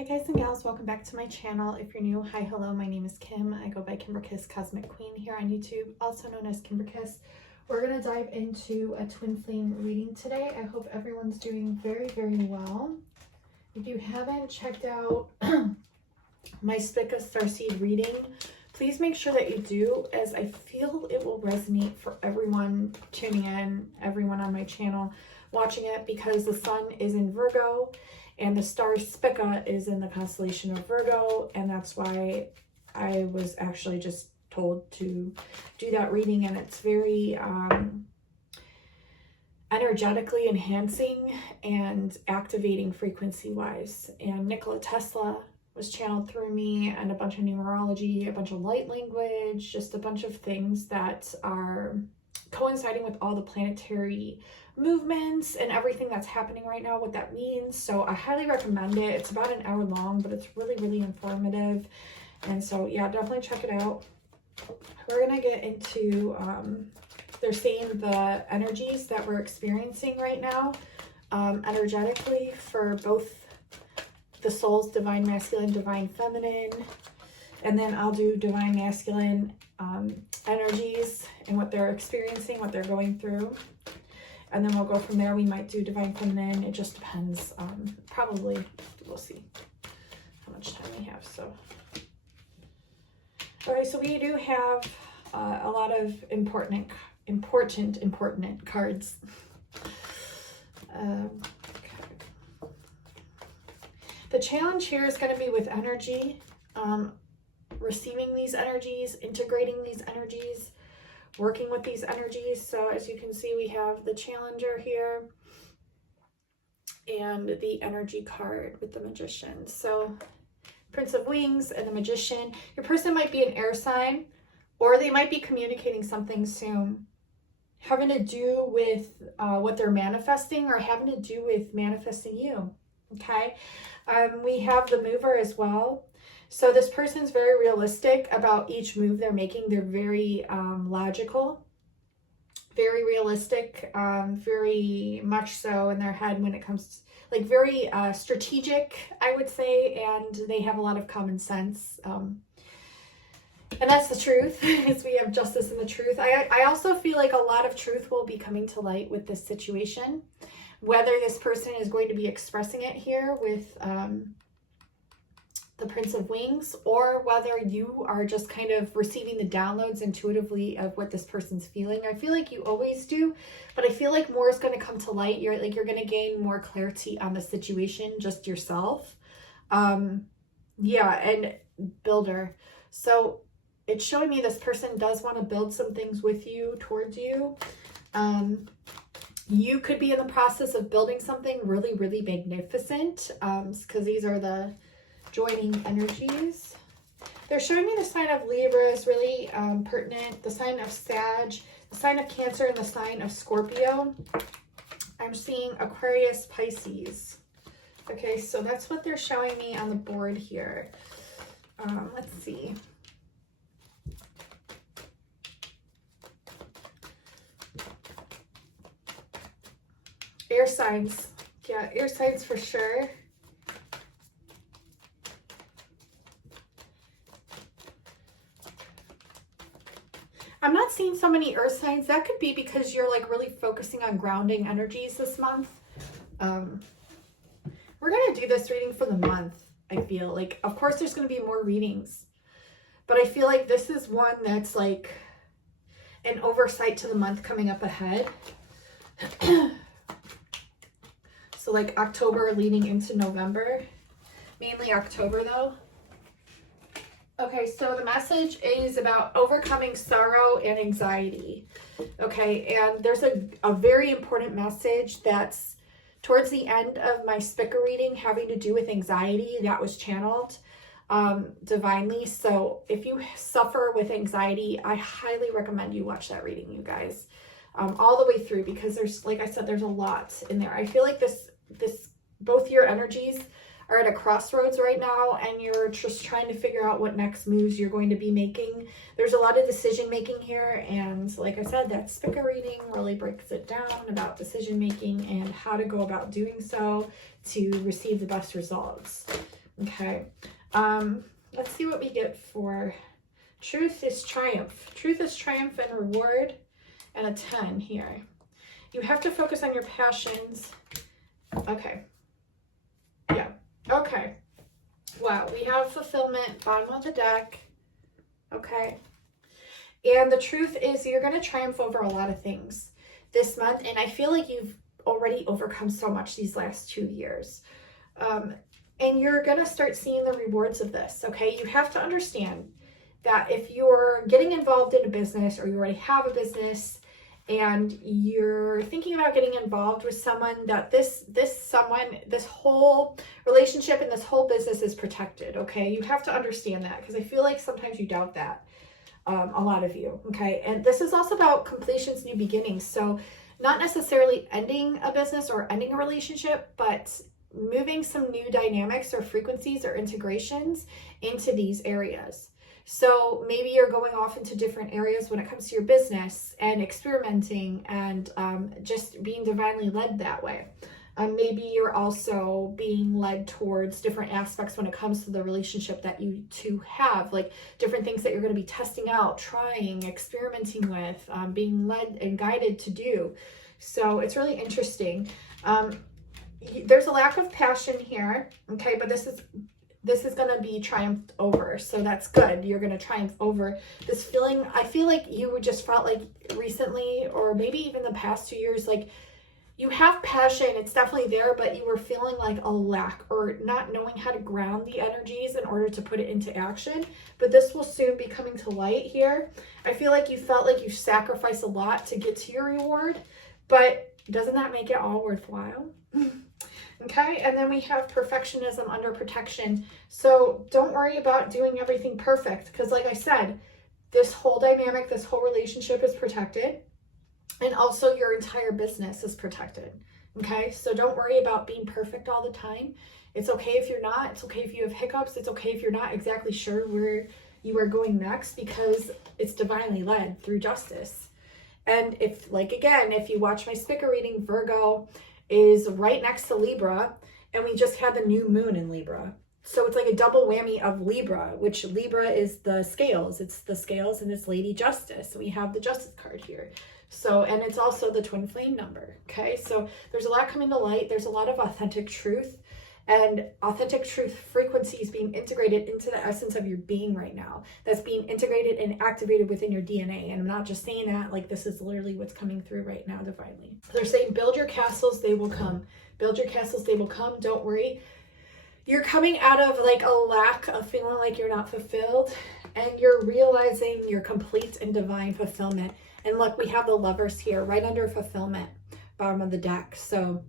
Hi guys and gals, welcome back to my channel. If you're new, hi, hello, my name is Kim. I go by Kimberkiss Cosmic Queen here on YouTube, also known as Kimberkiss. We're going to dive into a twin flame reading today. I hope everyone's doing very, very well. If you haven't checked out my Spica Starseed reading, please make sure that you do, as I feel it will resonate for everyone tuning in, everyone on my channel watching it, because the sun is in Virgo and the star Spica is in the constellation of Virgo, and that's why I was actually just told to do that reading, and it's very energetically enhancing and activating frequency-wise. And Nikola Tesla was channeled through me, and a bunch of numerology, a bunch of light language, just a bunch of things that are coinciding with all the planetary movements and everything that's happening right now, what that means. So I highly recommend it. It's about an hour long, but it's really, really informative. And so yeah, definitely check it out. We're gonna get into they're saying the energies that we're experiencing right now energetically for both the souls, divine masculine, divine feminine, and then I'll do divine masculine energies and what they're experiencing, what they're going through. And then we'll go from there. We might do divine feminine. It just depends. Probably, we'll see how much time we have. So, okay, so we do have a lot of important cards. Okay. The challenge here is going to be with energy, receiving these energies, integrating these energies, working with these energies. So as you can see, we have the Challenger here and the Energy card with the Magician. So Prince of Wings and the Magician. Your person might be an air sign, or they might be communicating something soon, having to do with what they're manifesting, or having to do with manifesting you. Okay. We have the Mover as well. So this person's very realistic about each move they're making. They're very logical, very realistic, very much so in their head when it comes to, like, very strategic, I would say, and they have a lot of common sense. And that's the truth, is we have justice and the truth. I also feel like a lot of truth will be coming to light with this situation, whether this person is going to be expressing it here with the Prince of Wings, or whether you are just kind of receiving the downloads intuitively of what this person's feeling. I feel like you always do, but I feel like more is going to come to light. You're going to gain more clarity on the situation just yourself. Yeah, and builder. So it's showing me this person does want to build some things with you, towards you. You could be in the process of building something really, really magnificent, because these are the joining energies. They're showing me the sign of Libra is really pertinent, the sign of Sag, the sign of Cancer, and the sign of Scorpio. I'm seeing Aquarius, Pisces. Okay, so that's what they're showing me on the board here. Let's see. Air signs. Yeah, air signs for sure. I'm not seeing so many earth signs. That could be because you're like really focusing on grounding energies this month. We're going to do this reading for the month, I feel. Like, of course, there's going to be more readings. But I feel like this is one that's like an oversight to the month coming up ahead. So like October leading into November. Mainly October though. Okay, so the message is about overcoming sorrow and anxiety. Okay, and there's a very important message that's towards the end of my Spica reading having to do with anxiety that was channeled divinely. So if you suffer with anxiety, I highly recommend you watch that reading, you guys, all the way through, because there's, like I said, there's a lot in there. I feel like both your energies are at a crossroads right now, and you're just trying to figure out what next moves you're going to be making. There's a lot of decision making here, and like I said, that Spica reading really breaks it down about decision making and how to go about doing so to receive the best results. Okay. Let's see what we get for truth is triumph. Truth is triumph and reward, and a 10 here. You have to focus on your passions. Okay. Yeah. Okay. Wow. We have fulfillment, bottom of the deck. Okay. And the truth is you're going to triumph over a lot of things this month. And I feel like you've already overcome so much these last 2 years. And you're going to start seeing the rewards of this. Okay. You have to understand that if you're getting involved in a business, or you already have a business, and you're thinking about getting involved with someone, that this whole relationship and this whole business is protected. Okay. You have to understand that, because I feel like sometimes you doubt that. A lot of you. Okay. And this is also about completions, new beginnings. So not necessarily ending a business or ending a relationship, but moving some new dynamics or frequencies or integrations into these areas. So maybe you're going off into different areas when it comes to your business and experimenting and just being divinely led that way. Maybe you're also being led towards different aspects when it comes to the relationship that you two have, like different things that you're going to be testing out, trying, experimenting with, being led and guided to do. So it's really interesting. There's a lack of passion here, okay, but this is going to be triumphed over. So that's good. You're going to triumph over this feeling. I feel like you just felt like recently, or maybe even the past 2 years, like you have passion, it's definitely there, but you were feeling like a lack or not knowing how to ground the energies in order to put it into action. But this will soon be coming to light here. I feel like you felt like you sacrificed a lot to get to your reward, but doesn't that make it all worthwhile? Okay, and then we have perfectionism under protection. So don't worry about doing everything perfect, because like I said, this whole dynamic, this whole relationship is protected. And also your entire business is protected. Okay, so don't worry about being perfect all the time. It's okay if you're not. It's okay if you have hiccups. It's okay if you're not exactly sure where you are going next, because it's divinely led through justice. And if, like, again, if you watch my spica reading, Virgo is right next to Libra, and we just had the new moon in Libra. So it's like a double whammy of Libra, which Libra is the scales. It's the scales and it's Lady Justice. We have the Justice card here. So, and it's also the twin flame number. Okay. So there's a lot coming to light. There's a lot of authentic truth, and authentic truth frequencies being integrated into the essence of your being right now. That's being integrated and activated within your DNA. And I'm not just saying that, like, this is literally what's coming through right now divinely. They're saying, build your castles, they will come. Build your castles, they will come. Don't worry. You're coming out of like a lack of feeling like you're not fulfilled, and you're realizing your complete and divine fulfillment. And look, we have the Lovers here right under fulfillment, bottom of the deck. So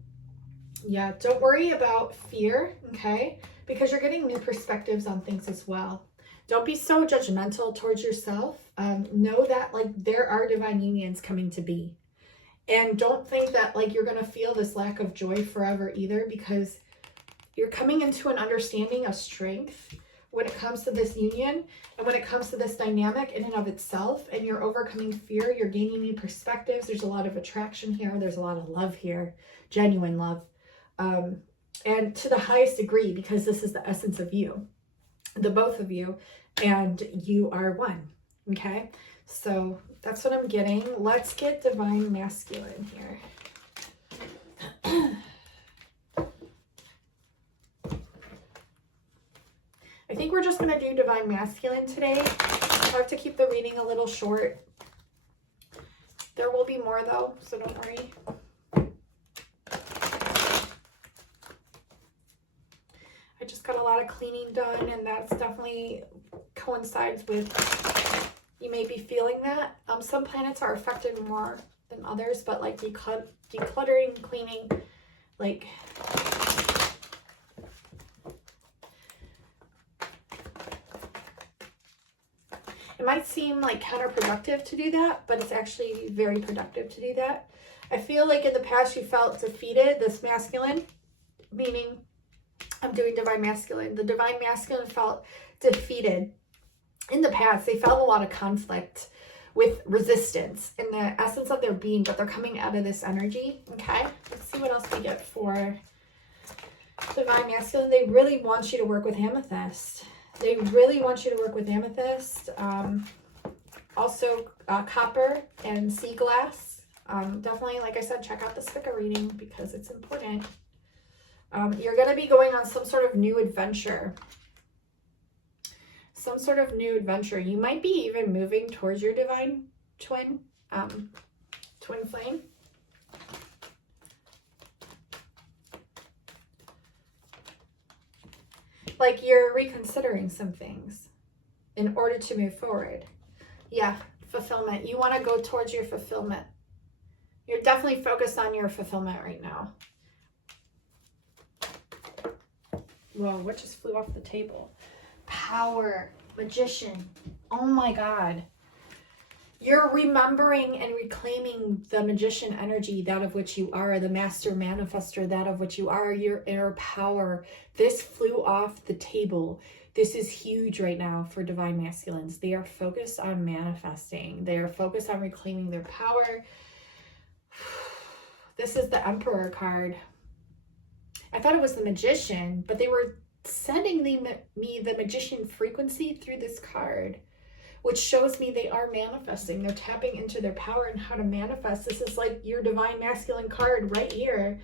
yeah, don't worry about fear, okay? Because you're getting new perspectives on things as well. Don't be so judgmental towards yourself. Know that like there are divine unions coming to be. And don't think that like you're going to feel this lack of joy forever either, because you're coming into an understanding of strength when it comes to this union and when it comes to this dynamic in and of itself, and you're overcoming fear, you're gaining new perspectives. There's a lot of attraction here. There's a lot of love here, genuine love. And to the highest degree, because this is the essence of you, the both of you, and you are one. Okay. So that's what I'm getting. Let's get divine masculine here. I think we're just going to do divine masculine today. I have to keep the reading a little short. There will be more though, so don't worry. I just got a lot of cleaning done, and that's definitely coincides with, you may be feeling that. Some planets are affected more than others, but like decluttering, cleaning, like it might seem like counterproductive to do that, but it's actually very productive to do that. I feel like in the past you felt defeated, this masculine, meaning I'm doing divine masculine. The divine masculine felt defeated in the past. They felt a lot of conflict with resistance in the essence of their being, but they're coming out of this energy. Okay, let's see what else we get for Divine Masculine, they really want you to work with amethyst. They really want you to work with amethyst. Also copper and sea glass. Definitely, like I said, check out the Spica reading because it's important. You're going to be going on some sort of new adventure. Some sort of new adventure. You might be even moving towards your divine twin, twin flame. Like you're reconsidering some things in order to move forward. Yeah, fulfillment. You want to go towards your fulfillment. You're definitely focused on your fulfillment right now. Whoa, what just flew off the table? Power, magician. Oh my God. You're remembering and reclaiming the magician energy, that of which you are, the master manifester, that of which you are, your inner power. This flew off the table. This is huge right now for divine masculines. They are focused on manifesting. They are focused on reclaiming their power. This is the Emperor card. I thought it was the magician, but they were sending me the magician frequency through this card, which shows me they are manifesting. They're tapping into their power and how to manifest. This is like your divine masculine card right here,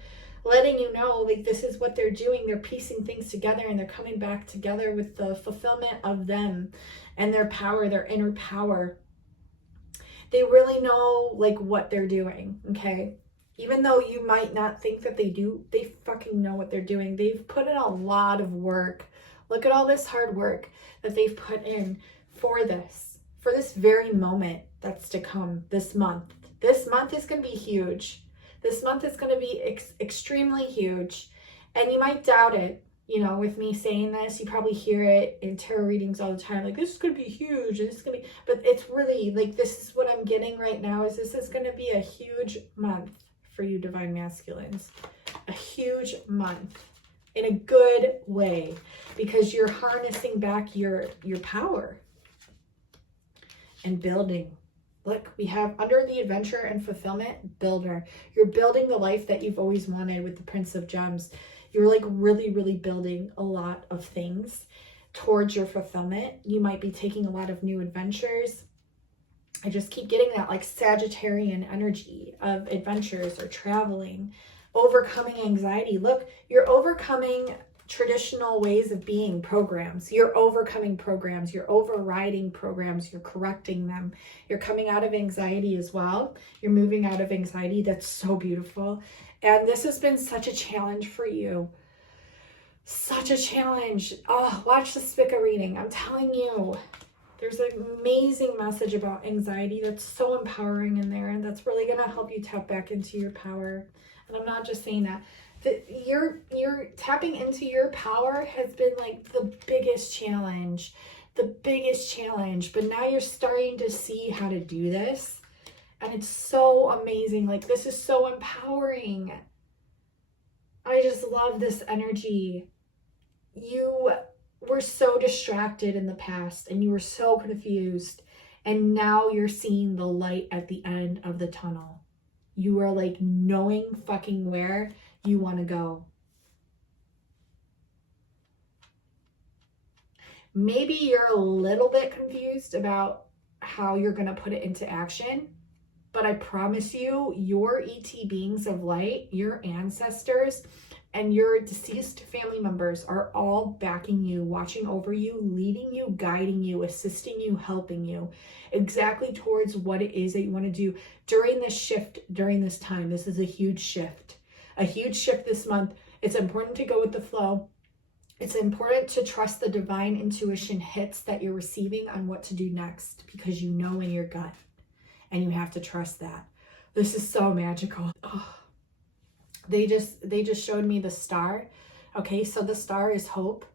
letting you know, like, this is what they're doing. They're piecing things together and they're coming back together with the fulfillment of them and their power, their inner power. They really know, like, what they're doing, okay? Even though you might not think that they do, they fucking know what they're doing. They've put in a lot of work. Look at all this hard work that they've put in for this very moment that's to come this month. This month is going to be huge. This month is going to be extremely huge. And you might doubt it, you know, with me saying this. You probably hear it in tarot readings all the time. Like, this is going to be huge. This is going to be, but it's really like, this is what I'm getting right now is this is going to be a huge month for you divine masculines. A huge month in a good way because you're harnessing back your power and building. Look, we have under the adventure and fulfillment, builder. You're building the life that you've always wanted with the Prince of Gems. You're like really, really building a lot of things towards your fulfillment. You might be taking a lot of new adventures. I just keep getting that like Sagittarian energy of adventures or traveling, overcoming anxiety. Look, you're overcoming traditional ways of being programs. You're overcoming programs. You're overriding programs. You're correcting them. You're coming out of anxiety as well. You're moving out of anxiety. That's so beautiful. And this has been such a challenge for you. Such a challenge. Oh, watch the Spica reading. I'm telling you. There's an amazing message about anxiety that's so empowering in there, and that's really going to help you tap back into your power. And I'm not just saying that. You're tapping into your power has been like the biggest challenge. But now you're starting to see how to do this. And it's so amazing. Like, this is so empowering. I just love this energy. You were so distracted in the past and you were so confused, and now you're seeing the light at the end of the tunnel. You are like knowing fucking where you want to go. Maybe you're a little bit confused about how you're going to put it into action, but I promise you, your ET beings of light, your ancestors, and your deceased family members are all backing you, watching over you, leading you, guiding you, assisting you, helping you exactly towards what it is that you want to do during this shift, during this time. This is a huge shift this month. It's important to go with the flow. It's important to trust the divine intuition hits that you're receiving on what to do next, because you know in your gut and you have to trust that. This is so magical. Oh. They just showed me the star. Okay, so the star is hope.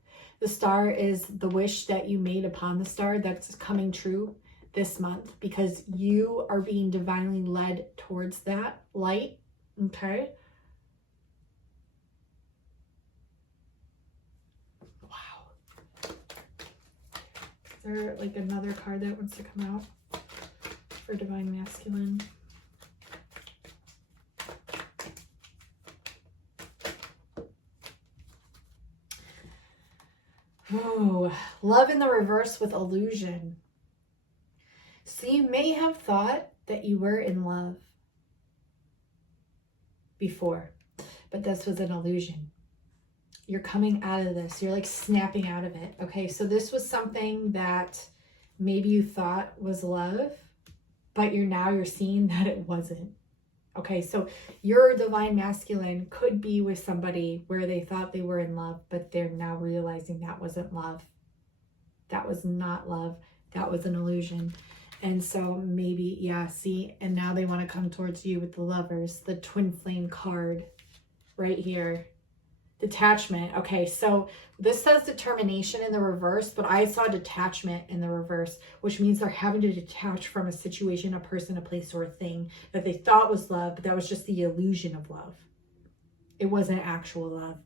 The star is the wish that you made upon the star that's coming true this month, because you are being divinely led towards that light. Okay. Wow. Is there like another card that wants to come out for divine masculine? Oh, love in the reverse with illusion. So you may have thought that you were in love before, but this was an illusion. You're coming out of this. You're like snapping out of it. Okay, so this was something that maybe you thought was love, but you're seeing that it wasn't. Okay, so your divine masculine could be with somebody where they thought they were in love, but they're now realizing that wasn't love. That was not love. That was an illusion. And so maybe, yeah, see, and now they want to come towards you with the Lovers, the twin flame card right here. Detachment. Okay, so this says determination in the reverse, but I saw detachment in the reverse, which means they're having to detach from a situation, a person, a place, or a thing that they thought was love, but that was just the illusion of love. It wasn't actual love.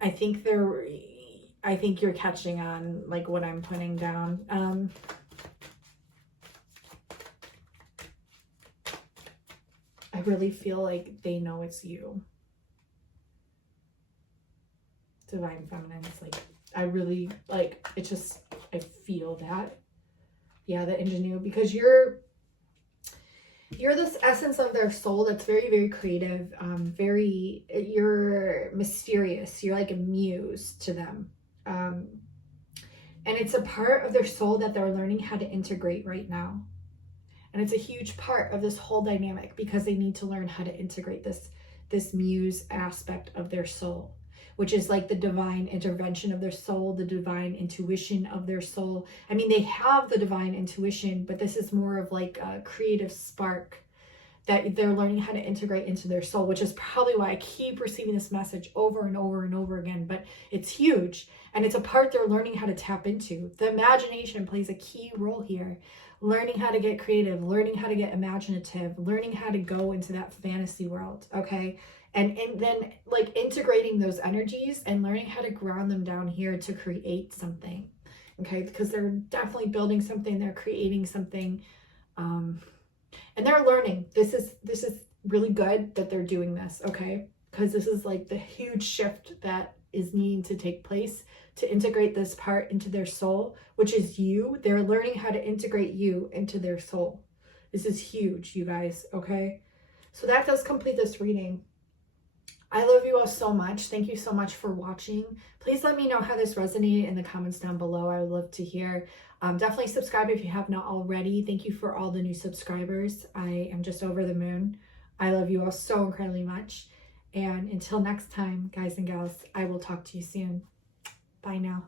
I think you're catching on like what I'm putting down. I really feel like they know it's you. Divine feminine. It's like, I really like, it just, I feel that. Yeah, the ingenuity, because you're this essence of their soul that's very, very creative, you're mysterious. You're like a muse to them. And it's a part of their soul that they're learning how to integrate right now. And it's a huge part of this whole dynamic because they need to learn how to integrate this muse aspect of their soul, which is like the divine intervention of their soul, the divine intuition of their soul. I mean, they have the divine intuition, but this is more of like a creative spark that they're learning how to integrate into their soul, which is probably why I keep receiving this message over and over and over again. But it's huge, and it's a part they're learning how to tap into. The imagination plays a key role here. Learning how to get creative, learning how to get imaginative, learning how to go into that fantasy world, okay? And then like integrating those energies and learning how to ground them down here to create something, okay? Because they're definitely building something, they're creating something, and they're learning. This is really good that they're doing this, okay? Because this is like the huge shift that is needing to take place to integrate this part into their soul, which is you. They're learning how to integrate you into their soul. This is huge, you guys, okay? So that does complete this reading. I love you all so much. Thank you so much for watching. Please let me know how this resonated in the comments down below. I would love to hear. Definitely subscribe if you have not already. Thank you for all the new subscribers. I am just over the moon. I love you all so incredibly much. And until next time, guys and gals, I will talk to you soon. Bye now.